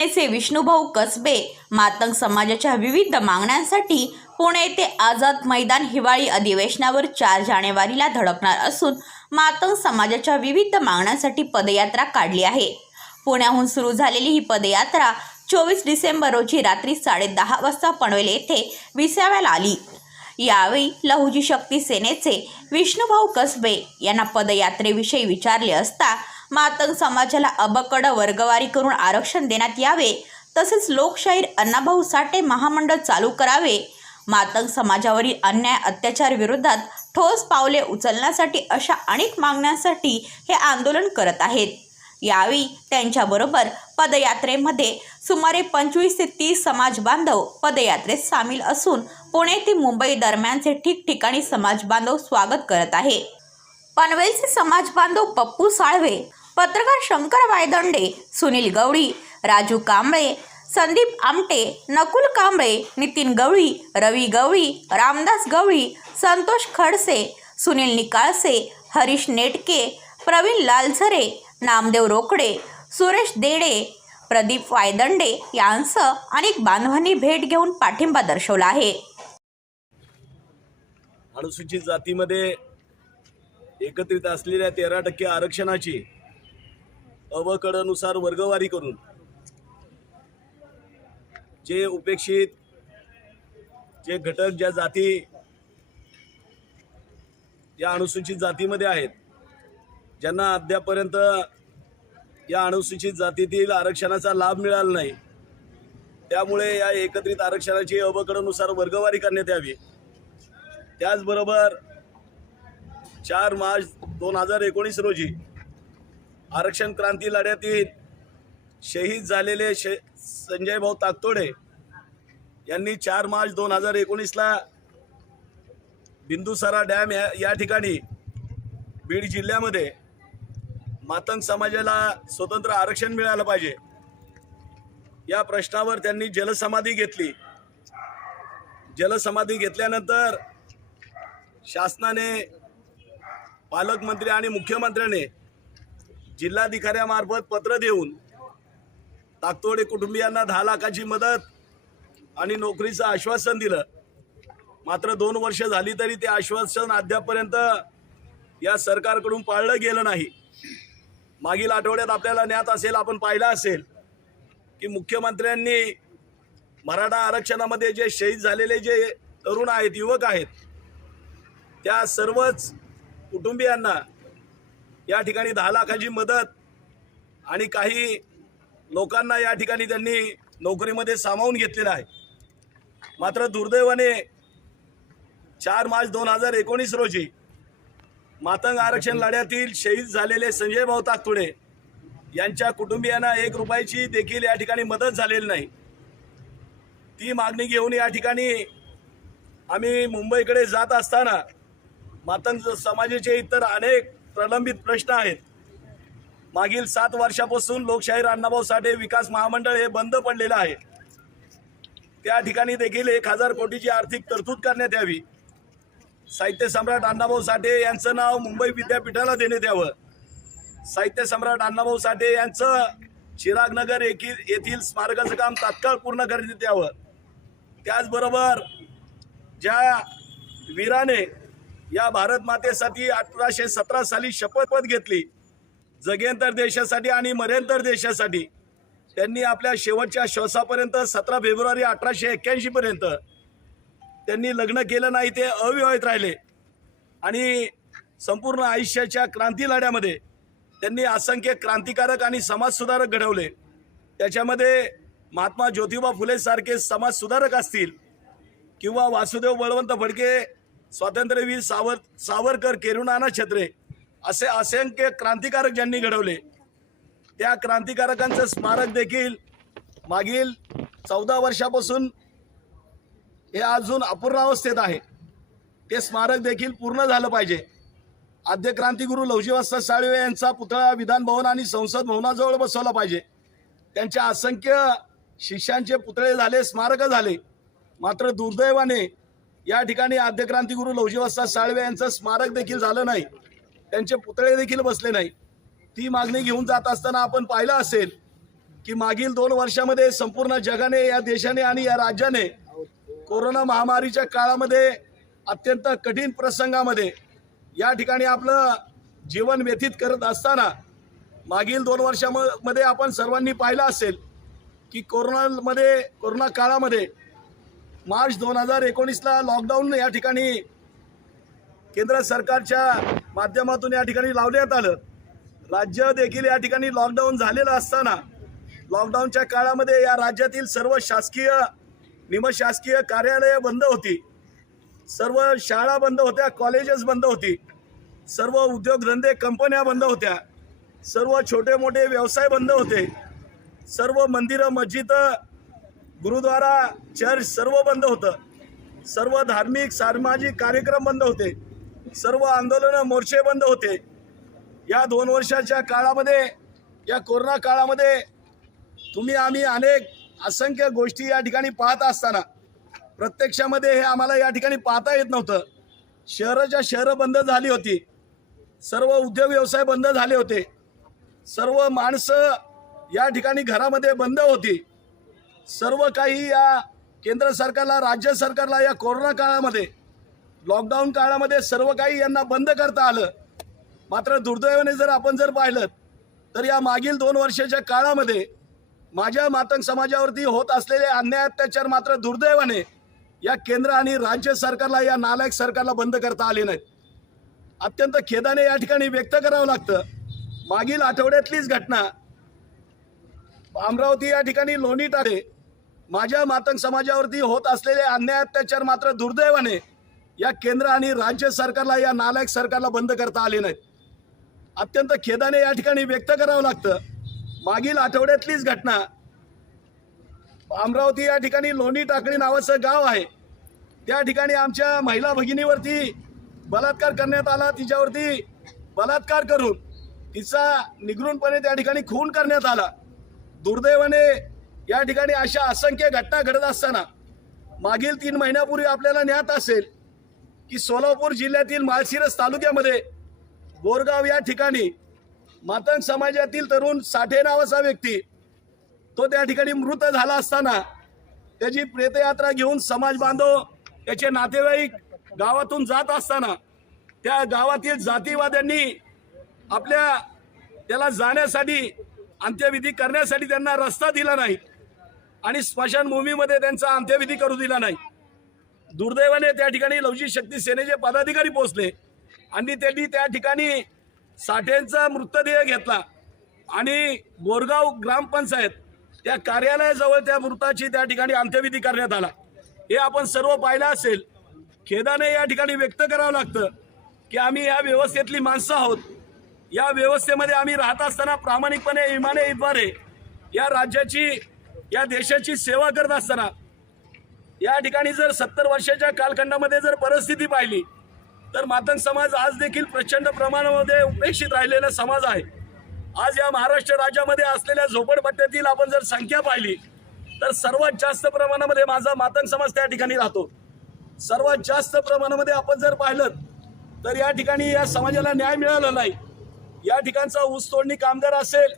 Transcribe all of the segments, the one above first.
चे विष्णुभाऊ कसबे मातंग समाजाच्या विविध मागण्यांसाठी पुणे येथे आझाद मैदान हिवाळी अधिवेशनावर 4 जानेवारीला धडकणार असून मातंग समाजाच्या विविध मागण्यांसाठी पदयात्रा काढली आहे। पुण्याहून सुरू झालेली ही पदयात्रा 24 डिसेंबर रोजी रात्री 10:30 वाजता पनवेल येथे विसाव्याला आली। यावेळी लहुजी शक्ती सेनेचे विष्णुभाऊ कसबे यांना पदयात्रेविषयी विचारले असता मातंग समाजाला अबकड वर्गवारी करून आरक्षण देण्यात यावे, तसेच लोकशाहीर अण्णाभाऊ साठे महामंडळ चालू करावे, मातंग समाजावरील अन्याय अत्याचार विरोधात ठोस पावले उचलण्यासाठी अशा अनेक मागण्यांसाठी हे आंदोलन करत आहेत। यावेळी त्यांच्याबरोबर पदयात्रेमध्ये सुमारे 25 ते 30 समाज बांधव पदयात्रेत सामील असून पुणे ते मुंबई दरम्यानचे ठिकठिकाणी समाज बांधव स्वागत करत आहे। पनवेलचे समाज बांधव पप्पू साळवे, पत्रकार शंकर वायदंडे, सुनील गवळी, राजू कांबळे, संदीप आमटे, नकुल कांबळे, नितीन गवळी, रवी गवळी, रामदास गवळी, संतोष खडसे, सुनील निकाळसे, हरीश नेटके, प्रवीण लालझरे, नामदेव रोकडे, सुरेश देडे, प्रदीप वायदंडे यांसह अनेक बांधवांनी भेट घेऊन पाठिंबा दर्शवला आहे। अनुसूचित जातीमध्ये एकत्रित असलेल्या 13% आरक्षणाची अवकडनुसार वर्गवारी करून जे उपेक्षित जे घटक ज्या जाती या अनुसूचित जातीमध्ये आहेत, ज्यांना अद्यापर्यंत या अनुसूचित जातीतील आरक्षणाचा लाभ मिळाला नाही, त्यामुळे या एकत्रित आरक्षणाची अवकडनुसार वर्गवारी करण्यात यावी। त्याचबरोबर 4 मार्च 2019 रोजी आरक्षण क्रांती लढ्यातील शहीद झालेले संजय भाऊ ताकतोडे यांनी 4 मार्च 2019ला बिंदुसारा डॅम या ठिकाणी बीड जिल्ह्यामध्ये मातंग समाजाला स्वतंत्र आरक्षण मिळालं पाहिजे या प्रश्नावर त्यांनी जलसमाधी घेतली। जलसमाधी घेतल्यानंतर शासनाने, पालकमंत्री आणि मुख्यमंत्र्याने जिल्हाधिकाऱ्यामार्फत पत्र देऊन ताकतोडे कुटुंबियांना 10 लाखाची मदत आणि नोकरीचं आश्वासन दिलं। मात्र 2 वर्ष झाली तरी ते आश्वासन अद्यापर्यंत या सरकारकडून पाळलं गेलं नाही। मागील आठवड्यात आपल्याला ज्ञात असेल, आपण पाहिलं असेल की मुख्यमंत्र्यांनी मराठा आरक्षणामध्ये जे शहीद झालेले जे तरुण आहेत, युवक आहेत, त्या सर्वच कुटुंबियांना या ठिकाणी 10 लाखाची मदत आणि काही लोकांना या ठिकाणी त्यांनी नोकरीमध्ये सामावून घेतलेलं आहे। मात्र दुर्दैवाने 4 मार्च 2019 रोजी मातंग आरक्षण लढ्यातील शहीद झालेले संजय भाऊ ताकतोडे यांच्या कुटुंबियांना 1 रुपयाची देखील या ठिकाणी मदत झालेली नाही। ती मागणी घेऊन या ठिकाणी आम्ही मुंबईकडे जात असताना मातंग समाजाचे इतर अनेक प्रलंबित प्रश्न आहेत। मागील 7 वर्षापासून लोकशाहीर अण्णाभाऊ साठे विकास महामंडळ हे बंद पडलेलं आहे। त्या ठिकाणी देखील 1000 कोटीची आर्थिक तरतूद करण्यात यावी। साहित्य सम्राट अण्णाभाऊ साठे यांचं नाव मुंबई विद्यापीठाला देण्यात यावं। साहित्य सम्राट अण्णाभाऊ साठे यांचं चिरागनगर येथील स्मारकाचं काम तात्काळ पूर्ण करण्यात यावं। त्याचबरोबर ज्या वीराने या भारत मातेसाठी 1817 साली शपथपत्र घेतली, जगेंतर देशासाठी आणि मरेंतर देशासाठी, त्यांनी आपल्या शेवटच्या श्वासापर्यंत 17 फेब्रुवारी 1881 पर्यंत त्यांनी लग्न केलं नाही, ते अविवाहित राहिले आणि संपूर्ण आयुष्याच्या क्रांती लढ्यामध्ये त्यांनी असंख्य क्रांतिकारक आणि समाजसुधारक घडवले। त्याच्यामध्ये महात्मा ज्योतिबा फुले सारखे समाजसुधारक असतील किंवा वासुदेव बळवंत फडके, स्वातंत्र्यवीर सावरकर, केरुनाना छत्रे असे असंख्य क्रांतिकारक ज्यांनी घडवले, त्या क्रांतिकारकांचं स्मारक देखील मागील 14 वर्षापासून हे अजून अपूर्णावस्थेत आहे। ते स्मारक देखील पूर्ण झालं पाहिजे। आद्य क्रांतिगुरू लहुजी वस्ताद साळवे यांचा पुतळा विधान भवन आणि संसद भवनाजवळ बसवला पाहिजे। त्यांच्या असंख्य शिष्यांचे पुतळे झाले, स्मारक झाले, मात्र दुर्दैवाने या ठिकाणी आद्य क्रांतिगुरू लहुजी वस्ताद साळवे यांचं स्मारक देखील झालं नाही, त्यांचे पुतळे देखील बसले नाही। ती मागणी घेऊन जात असताना आपण पाहिलं असेल की मागील 2 वर्षामध्ये संपूर्ण जगाने, या देशाने आणि या राज्याने कोरोना महामारीच्या काळामध्ये अत्यंत कठीण प्रसंगामध्ये या ठिकाणी आपलं जीवन व्यतीत करत असताना मागील 2 वर्षामध्ये आपण सर्वांनी पाहिलं असेल की कोरोना काळामध्ये मार्च 2019ला लॉकडाऊन या ठिकाणी केंद्र सरकारच्या माध्यमातून या ठिकाणी लावण्यात आलं. राज्य देखील या ठिकाणी लॉकडाऊन झालेलं असताना लॉकडाऊनच्या काळामध्ये या राज्यातील सर्व शासकीय निमशासकीय कार्यालये बंद होती, सर्व शाळा बंद होत्या, कॉलेजेस बंद होती, सर्व उद्योगधंदे कंपन्या बंद होत्या, सर्व छोटे मोठे व्यवसाय बंद होते, सर्व मंदिरं मस्जिद गुरुद्वारा चर्च सर्व बंद होतं, सर्व धार्मिक सामाजिक कार्यक्रम बंद होते, सर्व आंदोलनं मोर्चे बंद होते. या 2 वर्षाच्या काळामध्ये, या कोरोना काळामध्ये आम्ही अनेक असंख्य गोष्टी या ठिकाणी पाहत असताना प्रत्यक्षामध्ये हे आम्हाला या ठिकाणी पाहता येत नव्हतं. शहरं बंद झाली होती, सर्व उद्योग व्यवसाय बंद झाले होते, सर्व माणसं या ठिकाणी घरामध्ये बंद होती. सर्व काही या केंद्र सरकारला, राज्य सरकारला या कोरोना काळामध्ये, लॉकडाऊन काळामध्ये सर्व काही यांना बंद करता आलं. मात्र दुर्दैवाने आपण पाहिलं तर या मागील 2 वर्षाच्या काळामध्ये माझ्या मातंग समाजावरती होत असलेले अन्याय अत्याचार मात्र दुर्दैवाने या केंद्र आणि राज्य सरकारला, या नालायक सरकारला बंद करता आले नाहीत. अत्यंत खेदाने या ठिकाणी व्यक्त करावं लागतं. मागील आठवड्यातलीच घटना अमरावती या ठिकाणी लोणी टाळे माझ्या मातंग समाजावरती होत असलेले अन्याय अत्याचार मात्र दुर्दैवाने या केंद्र आणि राज्य सरकारला, या नालायक सरकारला बंद करता आले नाहीत. अत्यंत खेदाने या ठिकाणी व्यक्त करावं लागतं. मागील आठवड्यातलीच घटना अमरावती या ठिकाणी लोणी टाकळी नावाचं गाव आहे, त्या ठिकाणी आमच्या महिला भगिनीवरती बलात्कार करण्यात आला. तिच्यावरती बलात्कार करून तिचा निगरूनपणे त्या ठिकाणी खून करण्यात आला. दुर्दैवाने या ठिकाणी अशा असंख्य घटना घडत असताना मागील 3 महिन्यापूर्वी आपल्याला ज्ञात असेल की सोलापूर जिल्ह्यातील माळशिरस तालुक्यामध्ये बोरगाव या ठिकाणी मातंग समाजातील तरुण साठे नावाचा व्यक्ती तो त्या ठिकाणी मृत झाला असताना त्याची प्रेतयात्रा घेऊन समाज बांधव, त्याचे नातेवाईक गावातून जात असताना त्या गावातील जातीवाद्यांनी त्याला जाण्यासाठी, अंत्यविधी करण्यासाठी त्यांना रस्ता दिला नाही आणि स्मशानभूमीमध्ये त्यांचा अंत्यविधी करू दिला नाही. दुर्दैवाने त्या ठिकाणी लवचिक शक्ती सेनेचे पदाधिकारी पोहोचले आणि त्यांनी त्या ठिकाणी साठेंचा मृतदेह घेतला आणि बोरगाव ग्रामपंचायत त्या कार्यालयाजवळ त्या मृताची त्या ठिकाणी अंत्यविधी करण्यात आला. हे आपण सर्व पाहिलं असेल. खेदाने या ठिकाणी व्यक्त करावं लागतं की आम्ही या व्यवस्थेतली माणसं आहोत. या व्यवस्थेमध्ये आम्ही राहत असताना प्रामाणिकपणे इमानदारीद्वारे या राज्याची, या देशाची सेवा करत असताना या ठिकाणी 70 वर्षाच्या कालखंडामध्ये परिस्थिती पाहिली तर मातंग समाज आज देखील प्रचंड प्रमाणामध्ये उपेक्षित राहिलेला समाज आहे. आज या महाराष्ट्र राज्यामध्ये असलेल्या झोपडपट्ट्यातील आपण संख्या पाहिली तर सर्वात जास्त प्रमाणामध्ये माझा मातंग समाज त्या ठिकाणी राहतो. सर्वात जास्त प्रमाणामध्ये आपण पाहिलं तर या ठिकाणी या समाजाला न्याय मिळाला नाही. या ठिकाणचा ऊसतोडणी कामगार असेल,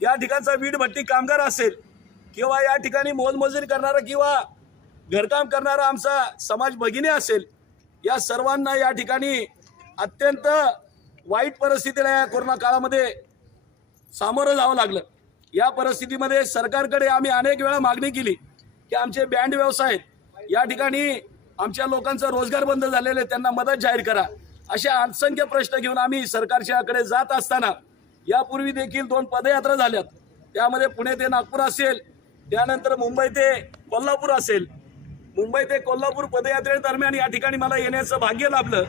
या ठिकाणचा वीटभट्टी कामगार असेल किंवा या ठिकाणी मोलमजुरी करणारा किंवा घरकाम करणारा आमचा समाज भगिनी असेल, या सर्वांना या ठिकाणी अत्यंत वाईट परिस्थितीला या कोरोना काळामध्ये सामोरं जावं लागलं. या परिस्थितीमध्ये सरकारकडे आम्ही अनेक वेळा मागणी केली की आमचे बँड व्यवसाय या ठिकाणी आमच्या लोकांचा रोजगार बंद झालेले, त्यांना मदत जाहीर करा. अशा असंख्य प्रश्न घेऊन आम्ही सरकारच्याकडे जात असताना यापूर्वी देखील 2 पदयात्रा झाल्यात. त्यामध्ये पुणे ते नागपूर असेल, त्यानंतर मुंबई ते कोल्हापूर असेल. मुंबई ते कोल्हापूर पदयात्रेदरम्यान या ठिकाणी मला येण्याचं भाग्य लाभलं.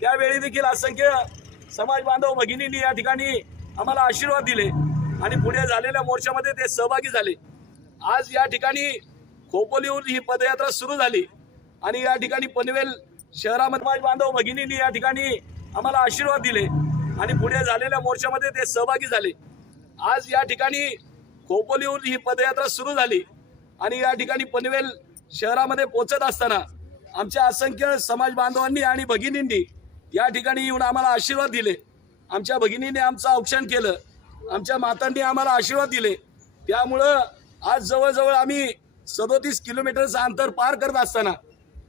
त्यावेळी देखील असंख्य समाज बांधव भगिनींनी या ठिकाणी आम्हाला आशीर्वाद दिले आणि पुढे झालेल्या मोर्चामध्ये ते सहभागी झाले. आज या ठिकाणी खोपोलीहून ही पदयात्रा सुरू झाली आणि या ठिकाणी पनवेल शहरामध्ये समाज बांधव भगिनींनी या ठिकाणी आम्हाला आशीर्वाद दिले आणि पुढे झालेल्या मोर्चामध्ये ते सहभागी झाले. आज या ठिकाणी खोपोलीहून ही पदयात्रा सुरू झाली आणि या ठिकाणी पनवेल शहरामध्ये पोहोचत असताना आमच्या असंख्य समाज बांधवांनी आणि भगिनींनी या ठिकाणी येऊन आम्हाला आशीर्वाद दिले. आमच्या भगिनीने आमचं औक्षण केलं, आमच्या मातांनी आम्हाला आशीर्वाद दिले. त्यामुळं आज जवळजवळ आम्ही 37 किलोमीटरचं अंतर पार करत असताना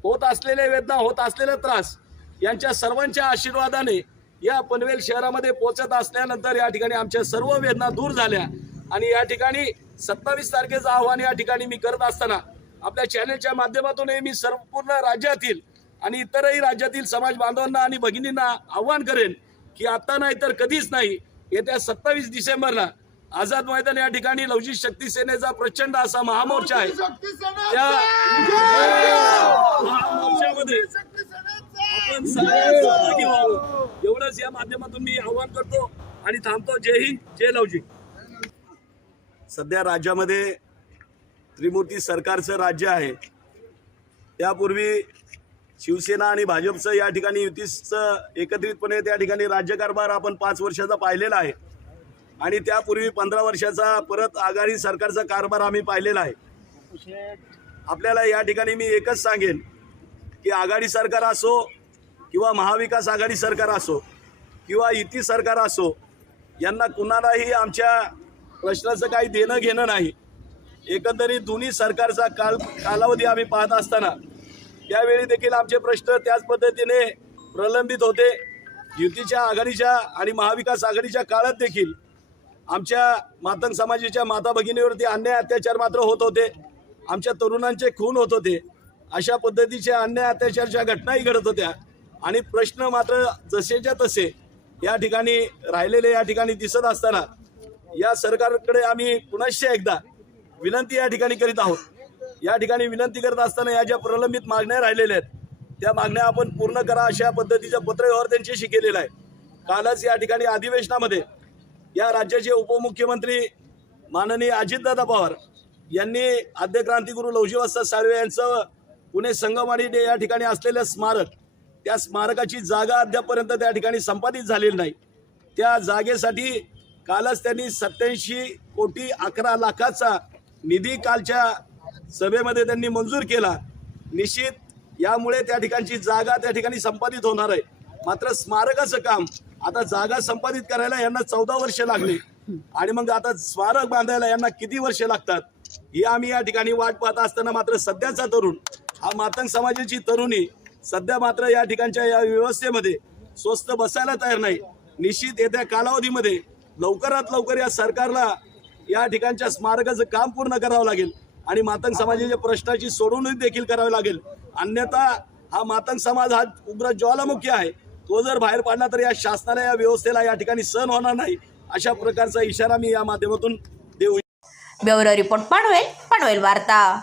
होत असलेल्या वेदना, होत असलेला त्रास यांच्या सर्वांच्या आशीर्वादाने या पनवेल शहरामध्ये पोहोचत असल्यानंतर या ठिकाणी आमच्या सर्व वेदना दूर झाल्या आणि या ठिकाणी 27 तारखेचं आव्हान या ठिकाणी मी करत असताना आपल्या चॅनलच्या माध्यमातून मी संपूर्ण राज्यातील आणि इतरही राज्यातील समाज बांधवांना आणि भगिनींना आव्हान करेन की आता नाही तर कधीच नाही, येत्या 27 डिसेंबरला आझाद मैदान या ठिकाणी लवचिक शक्ती सेनेचा प्रचंड असा महामोर्चा आहे। त्या महामोर्चामध्ये आपण सगळे सहभागी व्हावं एवढंच या माध्यमातून मी आवाहन करतो आणि थांबतो। जय हिंद, जय लवजी। सध्या राज्यामध्ये त्रिमूर्ती सरकारचं राज्य आहे। त्यापूर्वी शिवसेना आणि भाजपचं या ठिकाणी युतीचं एकत्रितपणे त्या ठिकाणी राज्यकारभार आपण 5 वर्षाचा पाहिलेला आहे आणि त्यापूर्वी 15 वर्षाचा परत आघाडी सरकारचा कारभार आम्ही पाहिलेला आहे। आपल्याला या ठिकाणी मी एकच सांगेन की आघाडी सरकार असो किंवा महाविकास आघाडी सरकार असो किंवा युती सरकार असो, यांना कुणालाही आमच्या प्रश्नाचं काही देणं घेणं नाही। एकंदरीत दोन्ही सरकारचा कालावधी आम्ही पाहत असताना त्यावेळी देखील आमचे प्रश्न त्याच पद्धतीने प्रलंबित होते। युतीच्या आघाडीच्या आणि महाविकास आघाडीच्या काळात देखील आमच्या मातंग समाजाच्या माता भगिनीवरती अन्याय अत्याचार मात्र होत होते, आमच्या तरुणांचे खून होत होते, अशा पद्धतीच्या अन्याय अत्याचारच्या घटनाही घडत होत्या आणि प्रश्न मात्र जसेच्या तसे या ठिकाणी राहिलेले या ठिकाणी दिसत असताना या सरकारकडे आम्ही पुनश्च एकदा विनंती या ठिकाणी करीत आहोत। या ठिकाणी विनंती करत असताना या ज्या प्रलंबित मागण्या राहिलेल्या आहेत त्या मागण्या आपण पूर्ण करा अशा पद्धतीचं पत्रव्यवहार त्यांच्याशी केलेला आहे। कालच या ठिकाणी अधिवेशनामध्ये या राज्याचे उपमुख्यमंत्री माननीय अजितदादा पवार यांनी आद्य क्रांतिगुरू लवजी वस्ताद साळवे यांचं पुणे संगमवाडी या ठिकाणी असलेलं स्मारक, त्या स्मारकाची जागा अद्यापपर्यंत त्या ठिकाणी संपादित झालेली नाही। त्या जागेसाठी कालच त्यांनी 87 कोटी 11 लाखाचा निधी कालच्या सभेमध्ये त्यांनी मंजूर केला। निश्चित यामुळे त्या ठिकाणची जागा त्या ठिकाणी संपादित होणार आहे। मात्र स्मारकाचं काम आता जागा संपादित करायला यांना 14 वर्ष लागली आणि मग आता स्मारक बांधायला यांना किती वर्ष लागतात ही आम्ही या ठिकाणी वाट पाहत असताना मात्र सध्याचा तरुण हा मातंग समाजाची तरुणी सध्या मात्र या ठिकाणच्या या व्यवस्थेमध्ये स्वस्त बसायला तयार नाही। निश्चित येत्या कालावधीमध्ये लवकरात लवकर या सरकारला या ठिकाणच्या स्मारकाचं काम पूर्ण करावं लागेल आणि मातंग समाजाच्या प्रश्नाची सोडवणूक देखील करावी लागेल। अन्यथा हा मातंग समाज हा उग्र ज्वालामुखी आहे, तो जर बाहेर पडला तर या शासनाला या व्यवस्थेला या ठिकाणी सहन होणार नाही, अशा प्रकारचा इशारा मी या माध्यमातून देऊ। ब्युरो रिपोर्ट पनवेल वार्ता।